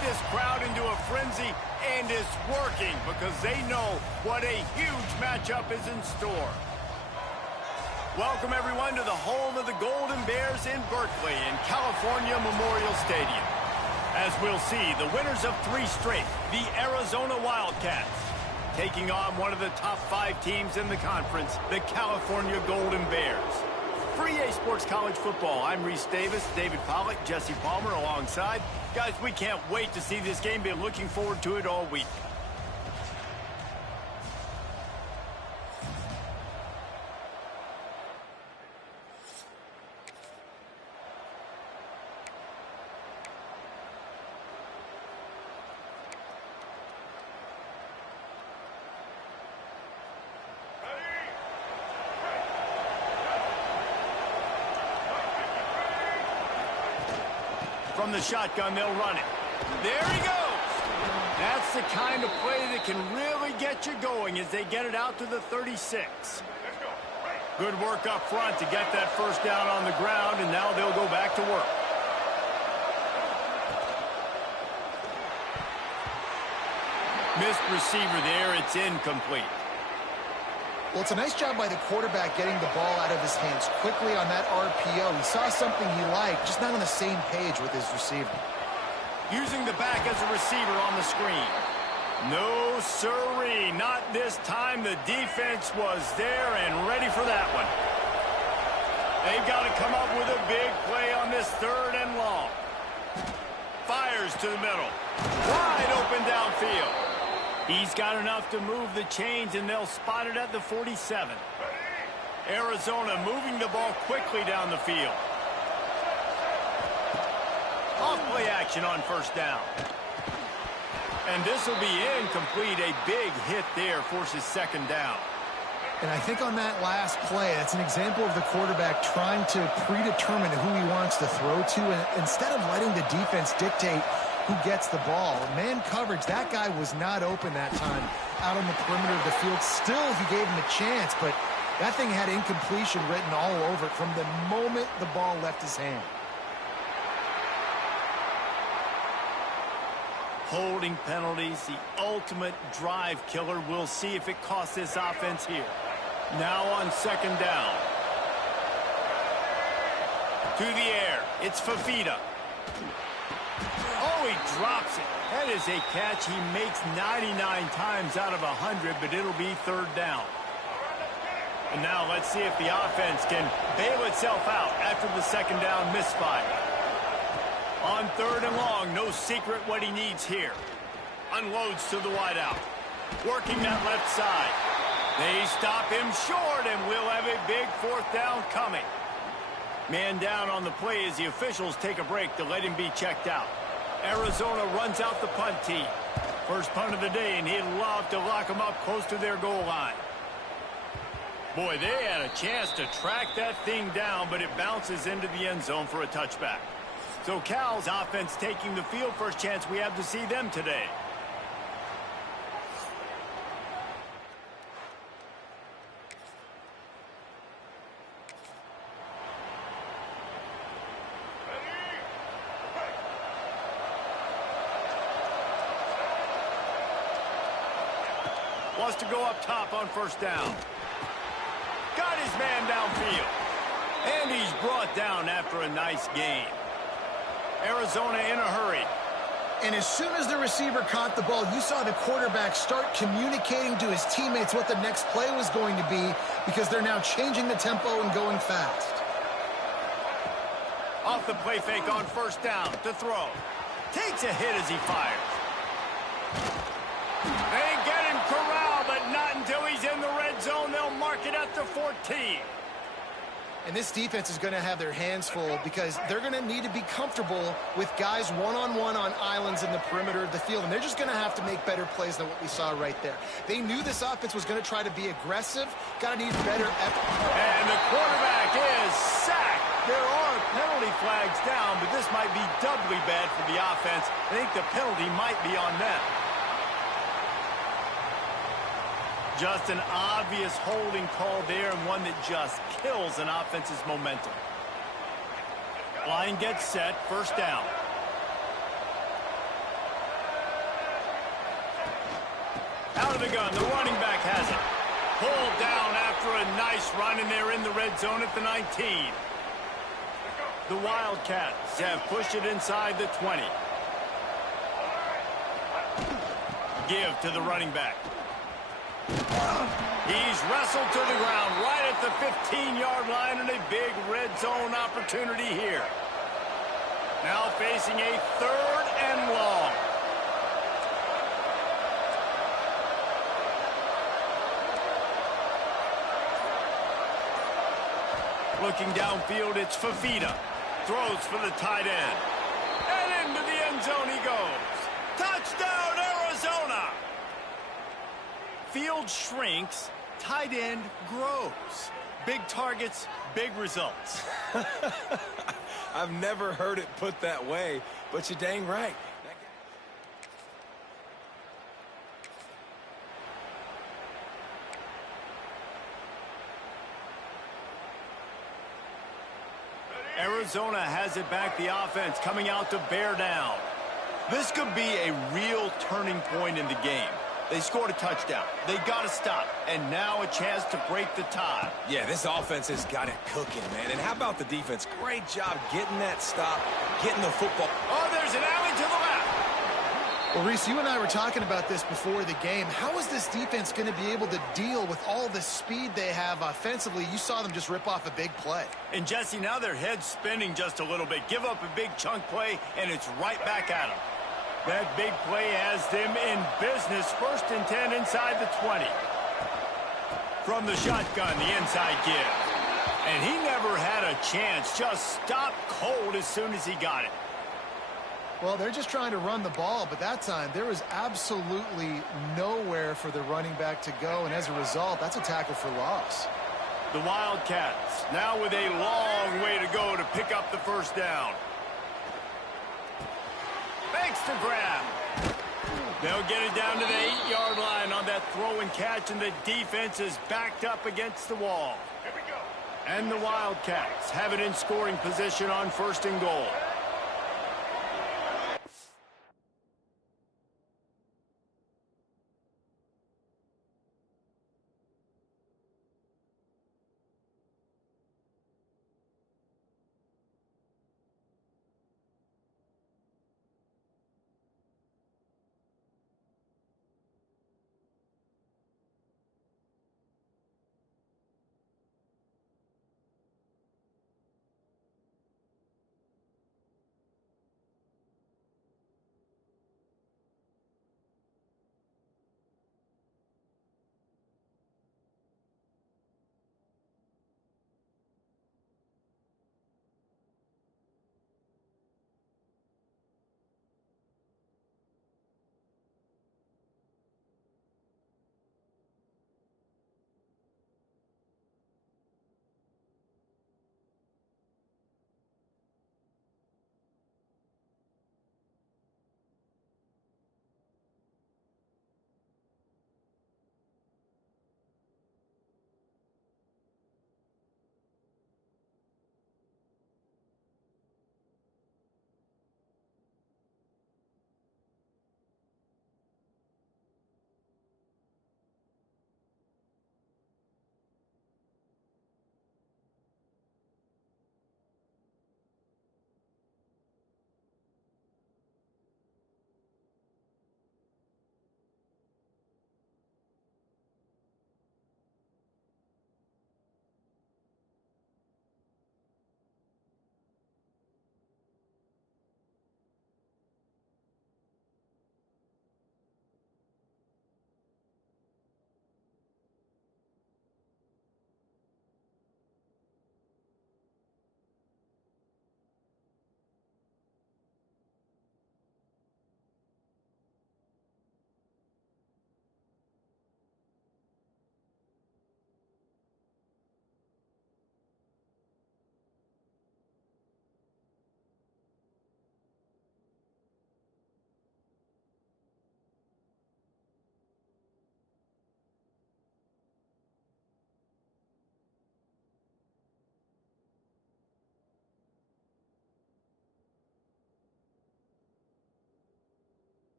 this crowd into a frenzy, and it's working because they know what a huge matchup is in store. Welcome, everyone, to the home of the Golden Bears in Berkeley in California Memorial Stadium. As we'll see, the winners of 3 straight, the Arizona Wildcats, taking on one of the top 5 teams in the conference, the California Golden Bears. For EA Sports College Football, I'm Reese Davis, David Pollack, Jesse Palmer alongside. Guys, we can't wait to see this game. Been looking forward to it all week. From the shotgun, they'll run it. There he goes. That's the kind of play that can really get you going as they get it out to the 36. Good work up front to get that first down on the ground, and now they'll go back to work. Missed receiver there. It's incomplete. Well, it's a nice job by the quarterback getting the ball out of his hands quickly on that RPO. He saw something he liked, just not on the same page with his receiver. Using the back as a receiver on the screen. No siree, not this time. The defense was there and ready for that one. They've got to come up with a big play on this 3rd and long. Fires to the middle. Wide open downfield. He's got enough to move the chains, and they'll spot it at the 47. Arizona moving the ball quickly down the field. Off-play action on first down. And this will be incomplete. A big hit there forces 2nd down. And I think on that last play, that's an example of the quarterback trying to predetermine who he wants to throw to, and instead of letting the defense dictate who gets the ball. Man coverage, that guy was not open that time out on the perimeter of the field. Still, he gave him a chance, but that thing had incompletion written all over it from the moment the ball left his hand. Holding penalties, the ultimate drive killer. We'll see if it costs this offense here. Now on 2nd down. To the air, it's Fafita. Oh, he drops it. That is a catch he makes 99 times out of 100, but it'll be 3rd down. And now let's see if the offense can bail itself out after the 2nd down misfire. On 3rd and long, no secret what he needs here. Unloads to the wideout. Working that left side. They stop him short, and we'll have a big 4th down coming. Man down on the play as the officials take a break to let him be checked out. Arizona runs out the punt team. First punt of the day, and he'd love to lock them up close to their goal line. Boy, they had a chance to track that thing down, but it bounces into the end zone for a touchback. So Cal's offense taking the field. First chance we have to see them today. Wants to go up top on first down. Got his man downfield. And he's brought down after a nice gain. Arizona in a hurry. And as soon as the receiver caught the ball, you saw the quarterback start communicating to his teammates what the next play was going to be, because they're now changing the tempo and going fast. Off the play fake on first down to throw. Takes a hit as he fires. They get him corralled, but not until he's in the red zone. They'll mark it at the 14. And this defense is going to have their hands full because they're going to need to be comfortable with guys one-on-one on islands in the perimeter of the field. And they're just going to have to make better plays than what we saw right there. They knew this offense was going to try to be aggressive. Got to need better effort. And the quarterback is sacked. There are penalty flags down, but this might be doubly bad for the offense. I think the penalty might be on them. Just an obvious holding call there, and one that just kills an offense's momentum. Line gets set, first down. the gun. The running back has it. Pulled down after a nice run, and they're in the red zone at the 19. The Wildcats have pushed it inside the 20. Give to the running back. He's wrestled to the ground right at the 15-yard line, and a big red zone opportunity here. Now facing a 3rd and long. Looking downfield, it's Fafita. Throws for the tight end. And into the end zone he goes. Touchdown, Arizona! Field shrinks, tight end grows. Big targets, big results. I've never heard it put that way, but you're dang right. Arizona has it back, the offense coming out to bear down. This could be a real turning point in the game. They scored a touchdown. They got to stop. And now a chance to break the tie. Yeah, this offense has got it cooking, man. And how about the defense? Great job getting that stop, getting the football. Oh, there's an alley to the left. Well, Reese, you and I were talking about this before the game. How is this defense going to be able to deal with all the speed they have offensively? You saw them just rip off a big play. And, Jesse, now their head's spinning just a little bit. Give up a big chunk play, and it's right back at them. That big play has them in business. 1st and 10 inside the 20. From the shotgun, the inside give. And he never had a chance. Just stopped cold as soon as he got it. Well, they're just trying to run the ball, but that time there was absolutely nowhere for the running back to go, and as a result, that's a tackle for loss. The Wildcats now with a long way to go to pick up the 1st down. Thanks to grab. They'll get it down to the 8-yard line on that throw and catch, and the defense is backed up against the wall. Here we go. And the Wildcats have it in scoring position on 1st and goal.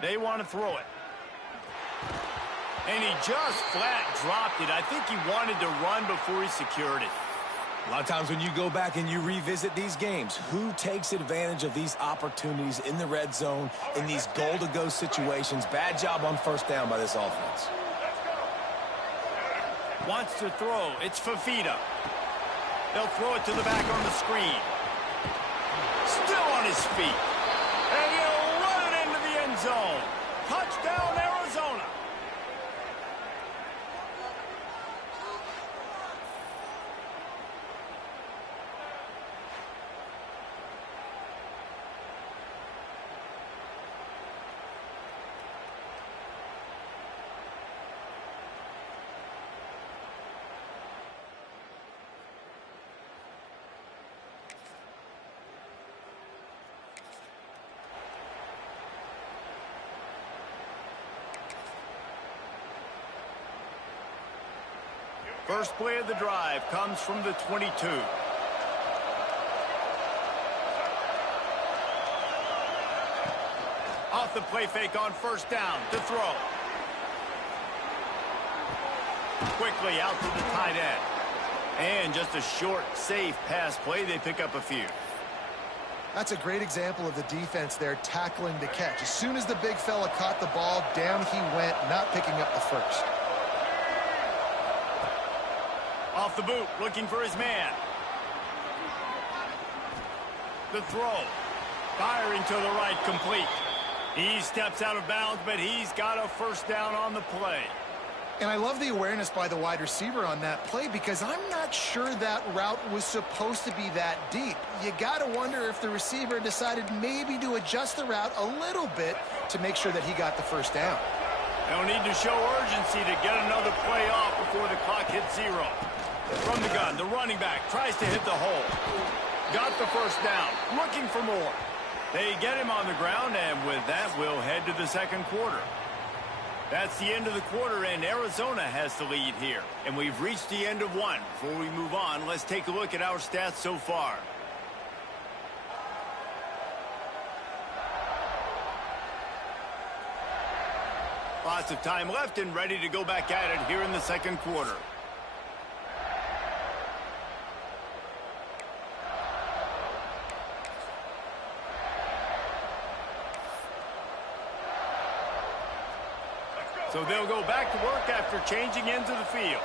They want to throw it. And he just flat dropped it. I think he wanted to run before he secured it. A lot of times when you go back and you revisit these games, who takes advantage of these opportunities in the red zone, in these goal-to-go situations? Bad job on first down by this offense. Wants to throw. It's Fafita. They'll throw it to the back on the screen. Still on his feet. And he'll run it into the end zone. Touchdown, Arizona. First play of the drive comes from the 22. Off the play fake on first down to throw. Quickly out to the tight end. And just a short, safe pass play. They pick up a few. That's a great example of the defense there tackling to catch. As soon as the big fella caught the ball, down he went, not picking up the first. Off the boot, looking for his man. The throw. Firing to the right, complete. He steps out of bounds, but he's got a first down on the play. And I love the awareness by the wide receiver on that play because I'm not sure that route was supposed to be that deep. You got to wonder if the receiver decided maybe to adjust the route a little bit to make sure that he got the first down. They'll need to show urgency to get another play off before the clock hits 0. From the gun, the running back tries to hit the hole. Got the first down, looking for more. They get him on the ground, and with that, we'll head to the second quarter. That's the end of the quarter, and Arizona has the lead here. And we've reached the end of one. Before we move on, let's take a look at our stats so far. Lots of time left and ready to go back at it here in the second quarter. So they'll go back to work after changing into the field.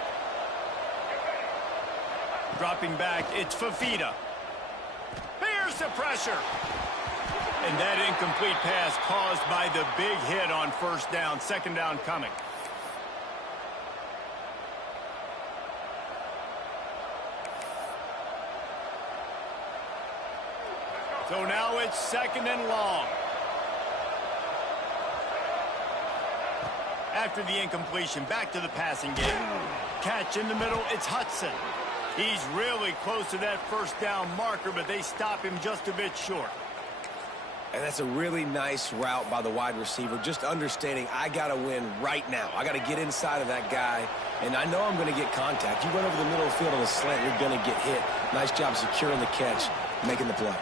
Dropping back, it's Fafita. Here's the pressure. And that incomplete pass caused by the big hit on first down. Second down coming. So now it's second and long. After the incompletion, back to the passing game. Catch in the middle, it's Hudson. He's really close to that first down marker, but they stop him just a bit short. And that's a really nice route by the wide receiver, just understanding I got to win right now. I got to get inside of that guy, and I know I'm going to get contact. You run over the middle of the field on a slant, you're going to get hit. Nice job securing the catch, making the play.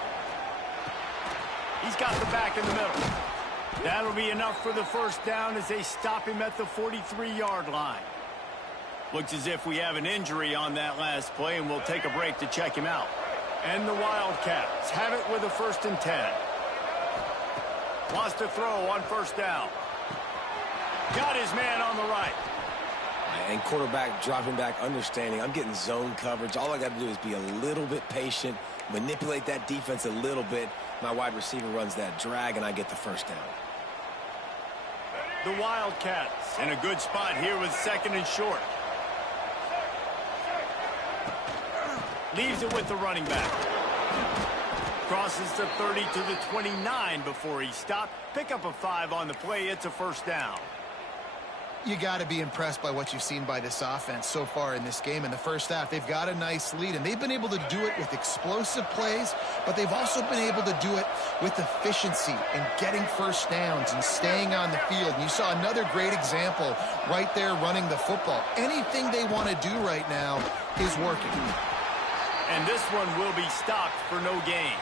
He's got the back in the middle. That'll be enough for the first down as they stop him at the 43-yard line. Looks as if we have an injury on that last play, and we'll take a break to check him out. And the Wildcats have it with a 1st and 10. Wants to throw on first down. Got his man on the right. And quarterback dropping back, understanding I'm getting zone coverage. All I got to do is be a little bit patient, manipulate that defense a little bit. My wide receiver runs that drag, and I get the first down. The Wildcats in a good spot here with 2nd and short. Leaves it with the running back. Crosses the 30 to the 29 before he stopped. Pick up a 5 on the play. It's a first down. You got to be impressed by what you've seen by this offense so far in this game. In the first half, they've got a nice lead, and they've been able to do it with explosive plays, but they've also been able to do it with efficiency and getting first downs and staying on the field. And you saw another great example right there running the football. Anything they want to do right now is working. And this one will be stopped for no gain.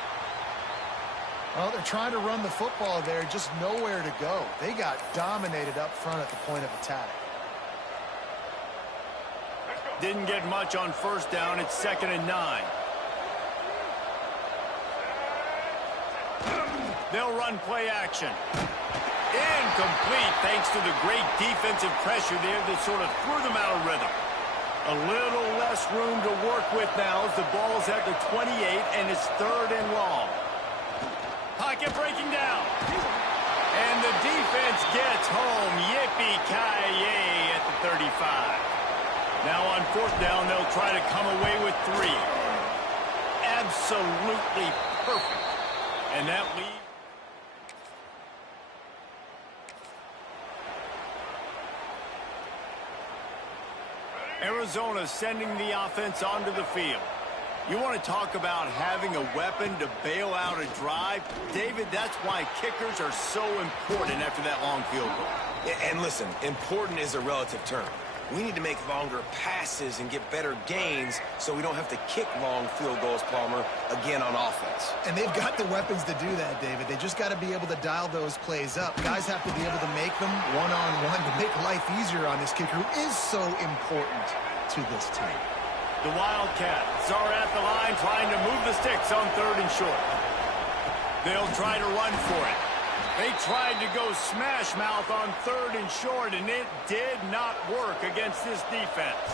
Well, they're trying to run the football there, just nowhere to go. They got dominated up front at the point of attack. Didn't get much on first down. It's 2nd and 9. They'll run play action. Incomplete thanks to the great defensive pressure there that sort of threw them out of rhythm. A little less room to work with now as the ball's at the 28 and it's 3rd and long. Pocket breaking down. And the defense gets home. Yippee-ki-yay at the 35. Now on 4th down, they'll try to come away with 3. Absolutely perfect. And that leads. Arizona sending the offense onto the field. You want to talk about having a weapon to bail out a drive? David, that's why kickers are so important after that long field goal. And listen, important is a relative term. We need to make longer passes and get better gains so we don't have to kick long field goals, Palmer, again on offense. And they've got the weapons to do that, David. They just got to be able to dial those plays up. Guys have to be able to make them one-on-one to make life easier on this kicker who is so important to this team. The Wildcats are at the line trying to move the sticks on 3rd and short. They'll try to run for it. They tried to go smash mouth on 3rd and short, and it did not work against this defense.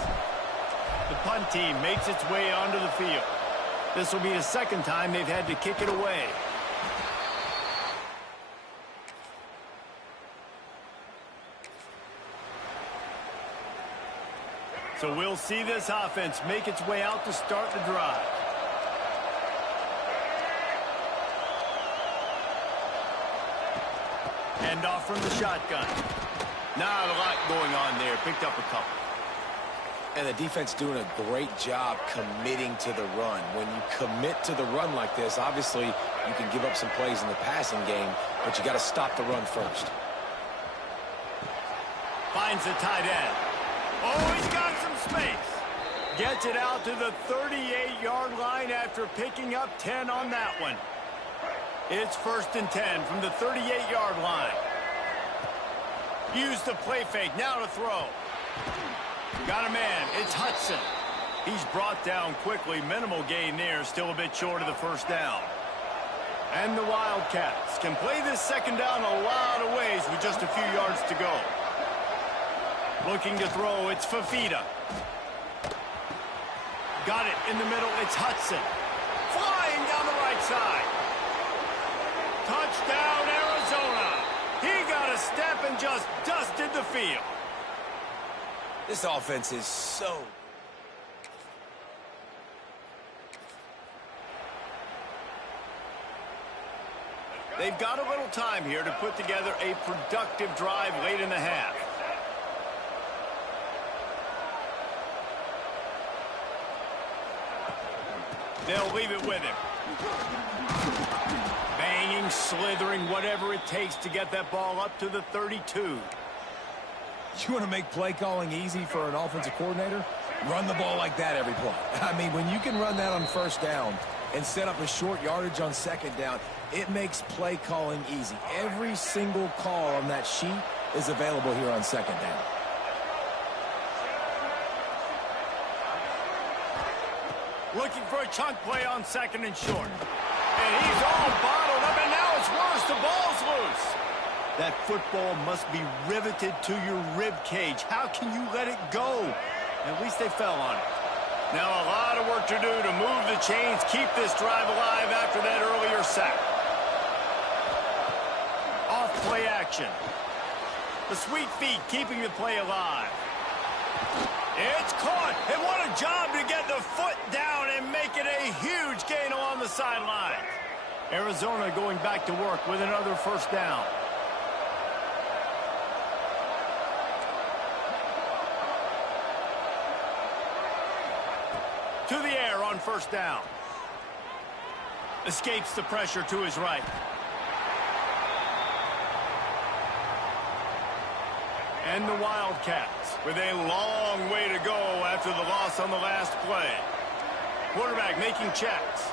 The punt team makes its way onto the field. This will be the 2nd time they've had to kick it away. So we'll see this offense make its way out to start the drive. Hand off from the shotgun. Not a lot going on there. Picked up a couple. And the defense doing a great job committing to the run. When you commit to the run like this, obviously you can give up some plays in the passing game, but you got to stop the run first. Finds the tight end. Oh, he's got some space. Gets it out to the 38-yard line after picking up 10 on that one. It's 1st and 10 from the 38-yard line. Use the play fake. Now to throw. Got a man. It's Hudson. He's brought down quickly. Minimal gain there. Still a bit short of the 1st down. And the Wildcats can play this 2nd down a lot of ways with just a few yards to go. Looking to throw. It's Fafita. Got it in the middle. It's Hudson. Flying down the right side. Touchdown, Arizona. He got a step and just dusted the field. This offense is so... They've got a little time here to put together a productive drive late in the half. They'll leave it with him. Banging, slithering, whatever it takes to get that ball up to the 32. You want to make play calling easy for an offensive coordinator? Run the ball like that every play. I mean, when you can run that on 1st down and set up a short yardage on 2nd down, it makes play calling easy. Every single call on that sheet is available here on 2nd down. Looking for a chunk play on 2nd and short. And he's all bottled up, and now it's worse. The ball's loose. That football must be riveted to your rib cage. How can you let it go? At least they fell on it. Now a lot of work to do to move the chains, keep this drive alive after that earlier sack. Off play action. The sweet feet keeping the play alive. It's caught, and what a job to get the foot down and make it a huge gain along the sideline. Arizona going back to work with another 1st down. To the air on 1st down. Escapes the pressure to his right. And the Wildcats with a long way to go after the loss on the last play. Quarterback making checks.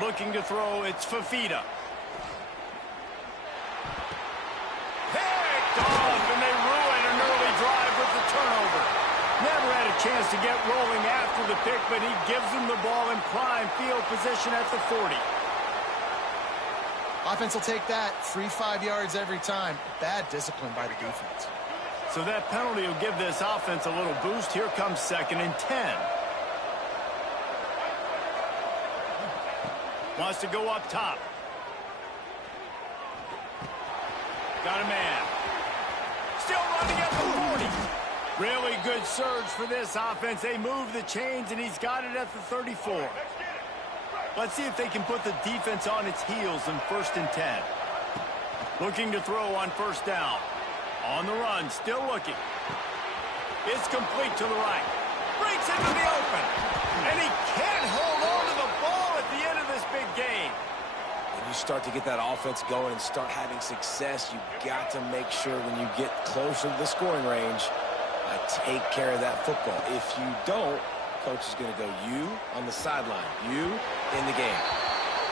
Looking to throw, it's Fafita. Picked off, and they ruin an early drive with the turnover. Never had a chance to get rolling after the pick, but he gives them the ball in prime field position at the 40. Offense will take that. 3-5 yards every time. Bad discipline by the defense. So that penalty will give this offense a little boost. Here comes 2nd and 10. Wants to go up top. Got a man. Still running at the 40. Really good surge for this offense. They move the chains, and he's got it at the 34. Let's see if they can put the defense on its heels in 1st and 10. Looking to throw on 1st down. On the run, still looking. It's complete to the right. Breaks into the open. And he can't hold on to the ball at the end of this big game. When you start to get that offense going and start having success, you got to make sure when you get closer to the scoring range, take care of that football. If you don't, coach is going to go, you on the sideline, you in the game.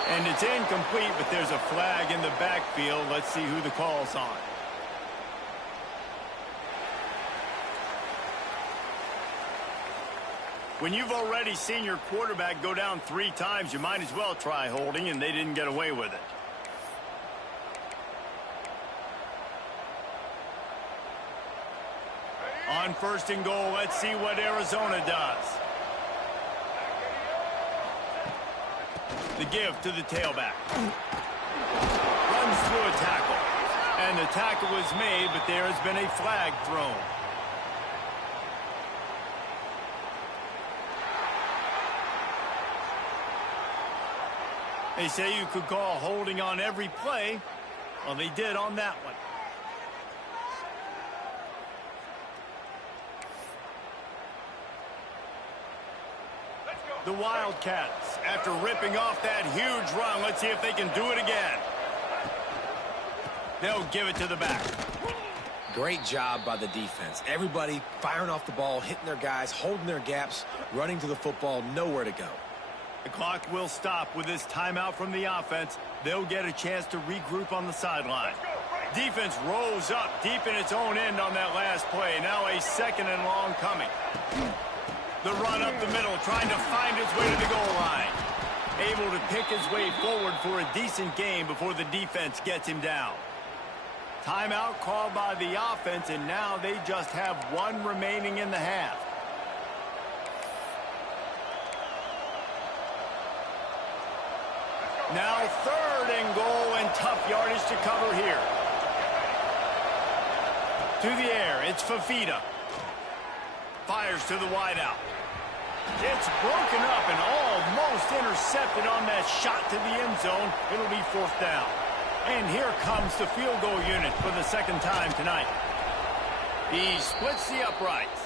And it's incomplete, but there's a flag in the backfield. Let's see who the call's on. When you've already seen your quarterback go down 3 times, you might as well try holding, and they didn't get away with it. On 1st and goal, let's see what Arizona does. The give to the tailback. Runs through a tackle. And the tackle was made, but there has been a flag thrown. They say you could call holding on every play. Well, they did on that one. The Wildcats, after ripping off that huge run, let's see if they can do it again. They'll give it to the back. Great job by the defense. Everybody firing off the ball, hitting their guys, holding their gaps, running to the football, nowhere to go. The clock will stop with this timeout from the offense. They'll get a chance to regroup on the sideline. Defense rose up deep in its own end on that last play. Now a 2nd and long coming. The run up the middle, trying to find his way to the goal line. Able to pick his way forward for a decent game before the defense gets him down. Timeout called by the offense, and now they just have 1 remaining in the half. Now 3rd and goal, and tough yardage to cover here. To the air, it's Fafita. Fires to the wideout. It's broken up and almost intercepted on that shot to the end zone. It'll be 4th down. And here comes the field goal unit for the 2nd time tonight. He splits the uprights.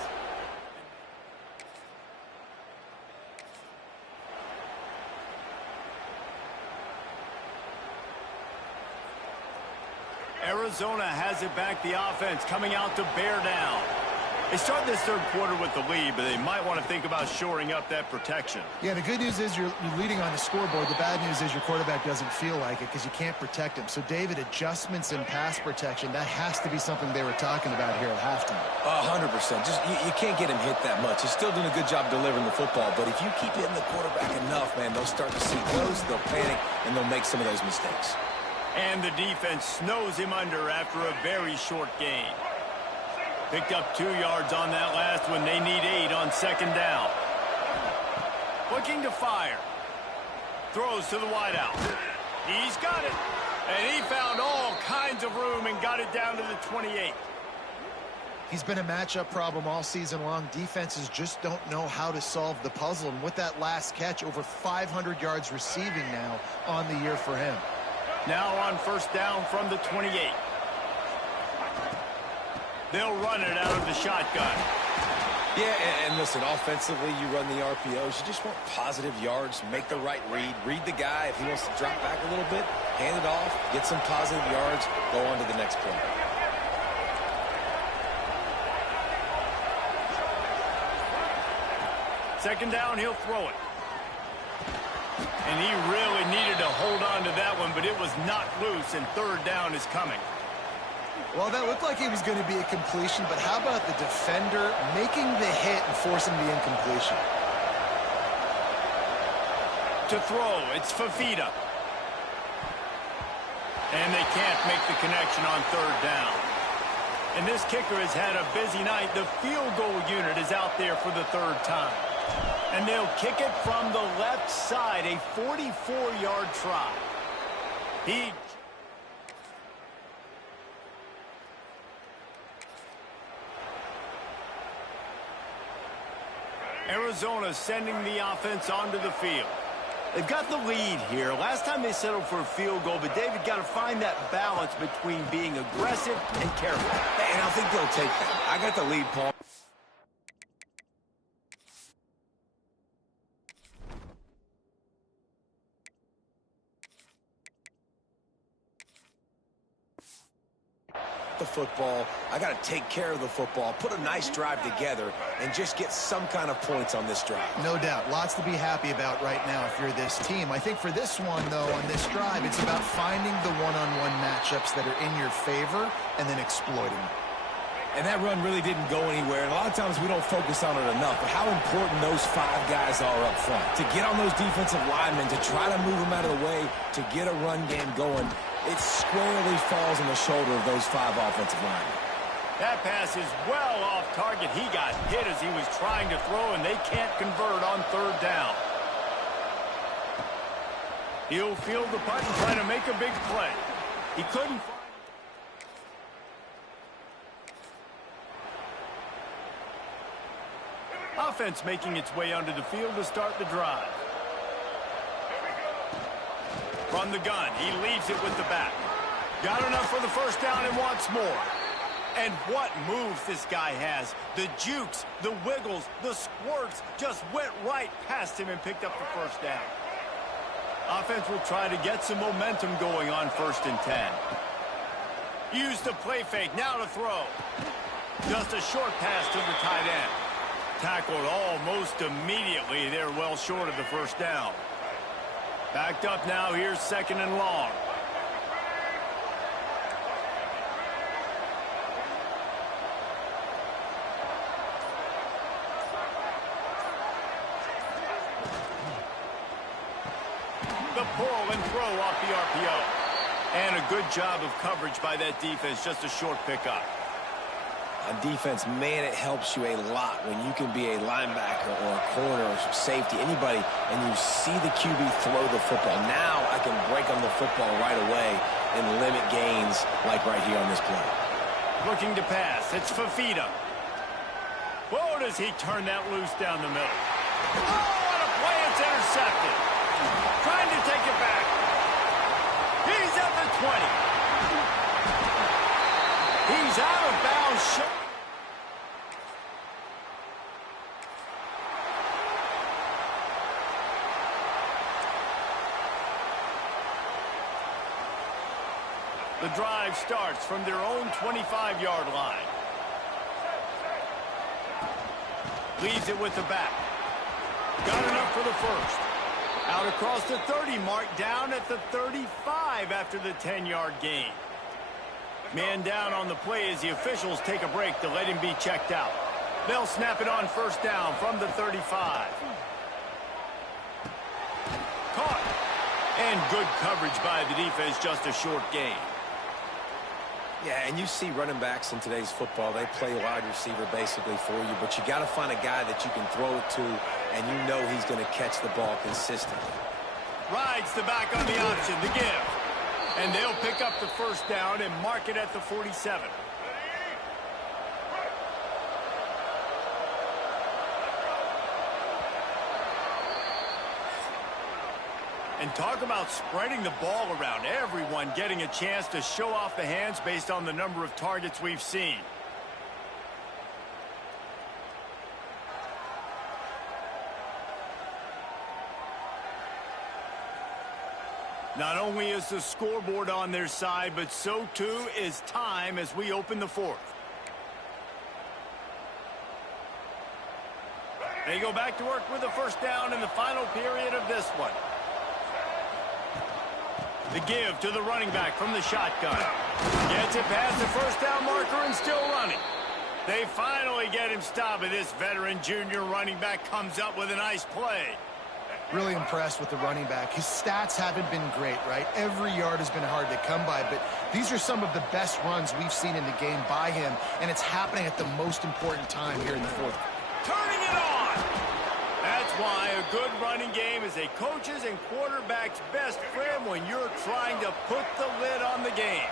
Arizona has it back, the offense coming out to bear down. They start this 3rd quarter with the lead, but they might want to think about shoring up that protection. Yeah, the good news is you're leading on the scoreboard. The bad news is your quarterback doesn't feel like it because you can't protect him. So, David, adjustments in pass protection, that has to be something they were talking about here at halftime. 100%. Just you can't get him hit that much. He's still doing a good job delivering the football, but if you keep hitting the quarterback enough, man, they'll start to see close, they'll panic, and they'll make some of those mistakes. And the defense snows him under after a very short game. Picked up 2 yards on that last one. They need 8 on 2nd down. Looking to fire. Throws to the wideout. He's got it. And he found all kinds of room and got it down to the 28. He's been a matchup problem all season long. Defenses just don't know how to solve the puzzle. And with that last catch, over 500 yards receiving now on the year for him. Now on 1st down from the 28. They'll run it out of the shotgun. Yeah, and listen, offensively, you run the RPOs. You just want positive yards, make the right read the guy. If he wants to drop back a little bit, hand it off, get some positive yards, go on to the next play. Second down, he'll throw it. And he really needed to hold on to that one, but it was knocked loose, and third down is coming. Well, that looked like it was going to be a completion, but how about the defender making the hit and forcing the incompletion? To throw, it's Fafita. And they can't make the connection on third down. And this kicker has had a busy night. The field goal unit is out there for the third time. And they'll kick it from the left side, a 44-yard try. Arizona sending the offense onto the field. They've got the lead here. Last time they settled for a field goal, but David got to find that balance between being aggressive and careful. And I think they'll take that. I got the lead, Paul. The football. I got to take care of the football, put a nice drive together, and just get some kind of points on this drive. No doubt. Lots to be happy about right now if you're this team. I think for this one, though, on this drive, it's about finding the one-on-one matchups that are in your favor and then exploiting them. And that run really didn't go anywhere. And a lot of times we don't focus on it enough. But how important those 5 guys are up front. To get on those defensive linemen, to try to move them out of the way, to get a run game going, it squarely falls on the shoulder of those 5 offensive linemen. That pass is well off target. He got hit as he was trying to throw, and they can't convert on third down. He'll field the punt and try to make a big play. He couldn't find... Offense making its way onto the field to start the drive. From the gun, he leaves it with the back. Got enough for the first down and wants more. And what moves this guy has. The jukes, the wiggles, the squirts just went right past him and picked up the first down. Offense will try to get some momentum going on 1st and 10. Use the play fake, now to throw. Just a short pass to the tight end. Tackled almost immediately. They're well short of the first down. Backed up now. Here's 2nd and long. The pull and throw off the RPO. And a good job of coverage by that defense. Just a short pickup. On defense, man, it helps you a lot when you can be a linebacker or a corner or safety, anybody, and you see the QB throw the football. Now I can break on the football right away and limit gains like right here on this play. Looking to pass. It's Fafita. Whoa, does he turn that loose down the middle. Oh, what a play. It's intercepted. Trying to take it back. He's at the 20. He's out of bounds. The drive starts from their own 25-yard line. Leaves it with the back. Got enough for the first. Out across the 30 mark, down at the 35 after the 10-yard gain. Man down on the play as the officials take a break to let him be checked out. They'll snap it on first down from the 35. Caught. And good coverage by the defense, just a short gain. Yeah, and you see running backs in today's football, they play wide receiver basically for you, but you got to find a guy that you can throw it to, and you know he's going to catch the ball consistently. Rides the back on the option, the give. And they'll pick up the first down and mark it at the 47. And talk about spreading the ball around. Everyone getting a chance to show off the hands based on the number of targets we've seen. Not only is the scoreboard on their side, but so too is time as we open the fourth. They go back to work with the first down in the final period of this one. The give to the running back from the shotgun. Gets it past the first down marker and still running. They finally get him stopped, and this veteran junior running back comes up with a nice play. Really impressed with the running back. His stats haven't been great, right? Every yard has been hard to come by, but these are some of the best runs we've seen in the game by him, and it's happening at the most important time here in the fourth. Turning it on! That's why a good running game is a coach's and quarterback's best friend when you're trying to put the lid on the game.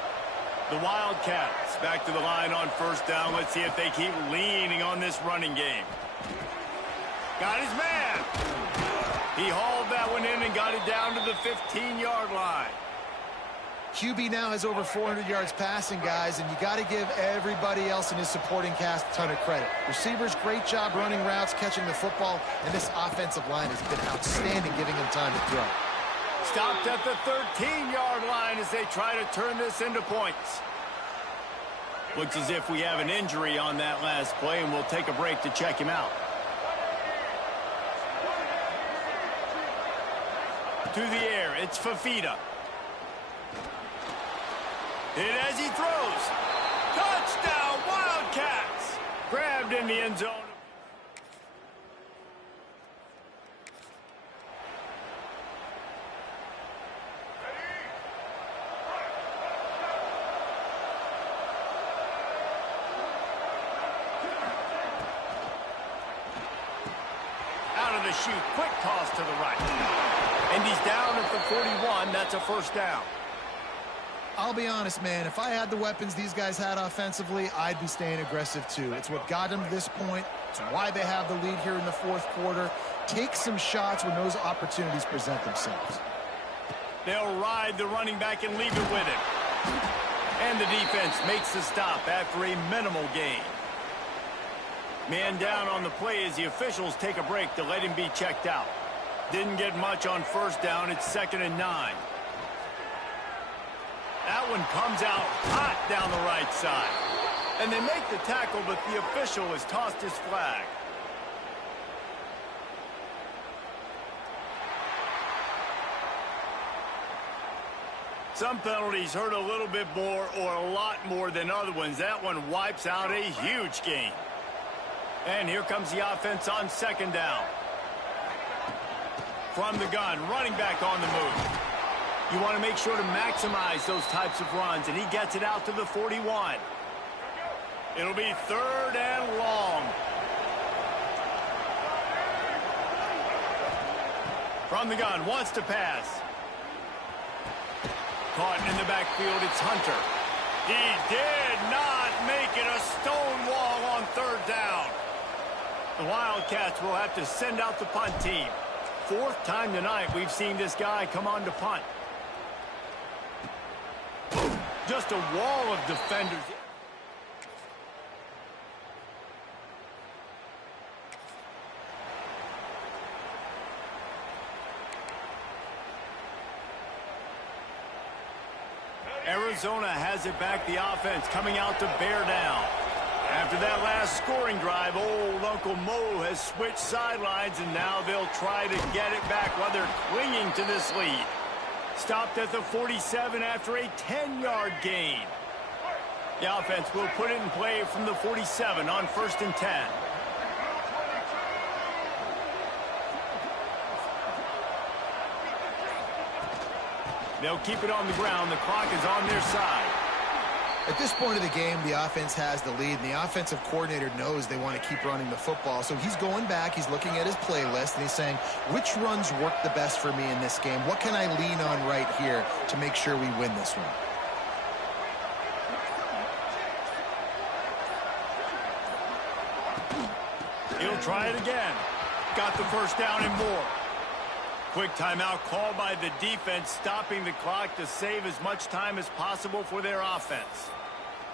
The Wildcats back to the line on first down. Let's see if they keep leaning on this running game. Got his man. He hauled that one in and got it down to the 15-yard line. QB now has over 400 yards passing, guys, and you got to give everybody else in his supporting cast a ton of credit. Receivers, great job running routes, catching the football, and this offensive line has been outstanding, giving him time to throw. Stopped at the 13-yard line as they try to turn this into points. Looks as if we have an injury on that last play, and we'll take a break to check him out. To the air, it's Fafita. Hit as he throws. Touchdown, Wildcats! Grabbed in the end zone. Out of the chute, quick toss to the right. And he's down at the 41. That's a first down. I'll be honest, man. If I had the weapons these guys had offensively, I'd be staying aggressive too. It's what got them to this point. It's why they have the lead here in the fourth quarter. Take some shots when those opportunities present themselves. They'll ride the running back and leave it with him. And the defense makes the stop after a minimal gain. Man down on the play as the officials take a break to let him be checked out. Didn't get much on first down. It's 2nd and 9. That one comes out hot down the right side. And they make the tackle, but the official has tossed his flag. Some penalties hurt a little bit more or a lot more than other ones. That one wipes out a huge gain. And here comes the offense on 2nd down. From the gun, running back on the move. You want to make sure to maximize those types of runs, and he gets it out to the 41. It'll be 3rd and long. From the gun, wants to pass. Caught in the backfield, it's Hunter. He did not make it a stone wall on 3rd down. The Wildcats will have to send out the punt team. 4th time tonight we've seen this guy come on to punt. Just a wall of defenders. Arizona has it back, the offense coming out to bear down. After that last scoring drive, old Uncle Mo has switched sidelines, and now they'll try to get it back while they're clinging to this lead. Stopped at the 47 after a 10-yard gain. The offense will put it in play from the 47 on 1st and 10. They'll keep it on the ground. The clock is on their side. At this point of the game, the offense has the lead, and the offensive coordinator knows they want to keep running the football. So he's going back, he's looking at his playlist, and he's saying, which runs work the best for me in this game? What can I lean on right here to make sure we win this one? He'll try it again. Got the first down and more. Quick timeout called by the defense, stopping the clock to save as much time as possible for their offense.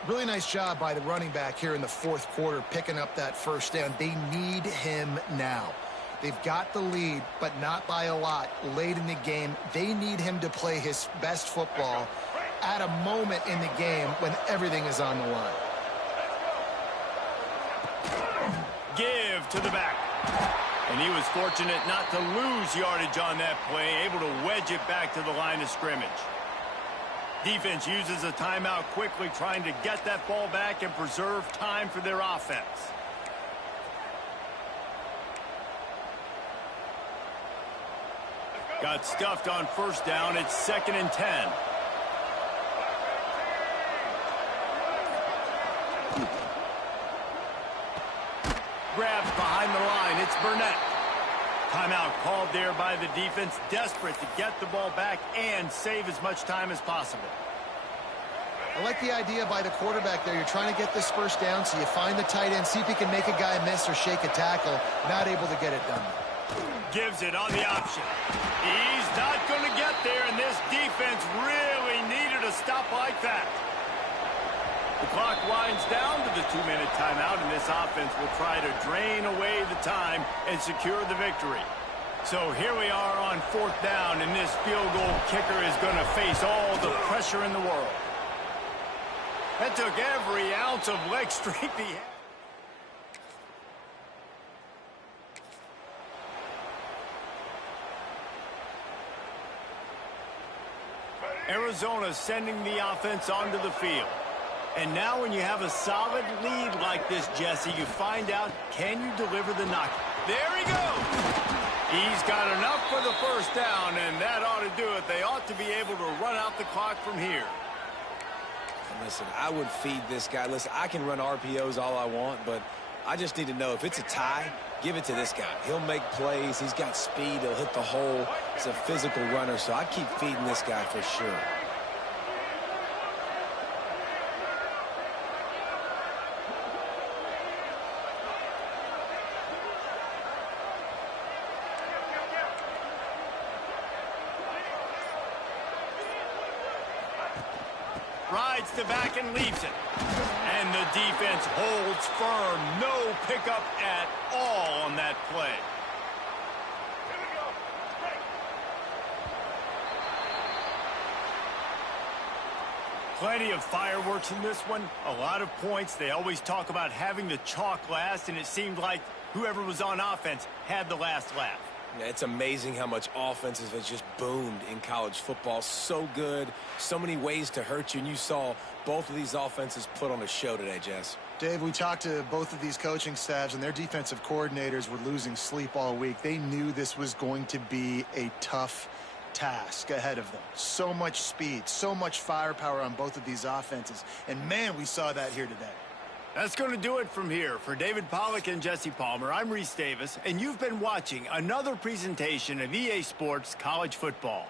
Really nice job by the running back here in the fourth quarter, picking up that first down. They need him now. They've got the lead, but not by a lot late in the game. They need him to play his best football at a moment in the game when everything is on the line. Give to the back. And he was fortunate not to lose yardage on that play, able to wedge it back to the line of scrimmage. Defense uses a timeout quickly, trying to get that ball back and preserve time for their offense. Got stuffed on first down. It's 2nd and 10. Grabs behind the line. It's Burnett. Timeout called there by the defense, desperate to get the ball back and save as much time as possible. I like the idea by the quarterback there. You're trying to get this first down, so you find the tight end, see if he can make a guy miss or shake a tackle. Not able to get it done. Gives it on the option. He's not going to get there, and this defense really needed a stop like that. The clock winds down to the 2-minute timeout, and this offense will try to drain away the time and secure the victory. So here we are on 4th down, and this field goal kicker is going to face all the pressure in the world. That took every ounce of leg strength he had. Arizona sending the offense onto the field. And now when you have a solid lead like this, Jesse, you find out, can you deliver the knock? There he goes! He's got enough for the first down, and that ought to do it. They ought to be able to run out the clock from here. Listen, I would feed this guy. Listen, I can run RPOs all I want, but I just need to know if it's a tie, give it to this guy. He'll make plays. He's got speed. He'll hit the hole. He's a physical runner, so I keep feeding this guy for sure. Rides the back and leaves it. And the defense holds firm. No pickup at all on that play. Plenty of fireworks in this one. A lot of points. They always talk about having the chalk last, and it seemed like whoever was on offense had the last laugh. Yeah, it's amazing how much offenses has just boomed in college football. So good, so many ways to hurt you, and you saw both of these offenses put on a show today, Jess. Dave, we talked to both of these coaching staffs, and their defensive coordinators were losing sleep all week. They knew this was going to be a tough task ahead of them. So much speed, so much firepower on both of these offenses, and man, we saw that here today. That's going to do it from here. For David Pollack and Jesse Palmer, I'm Reese Davis, and you've been watching another presentation of EA Sports College Football.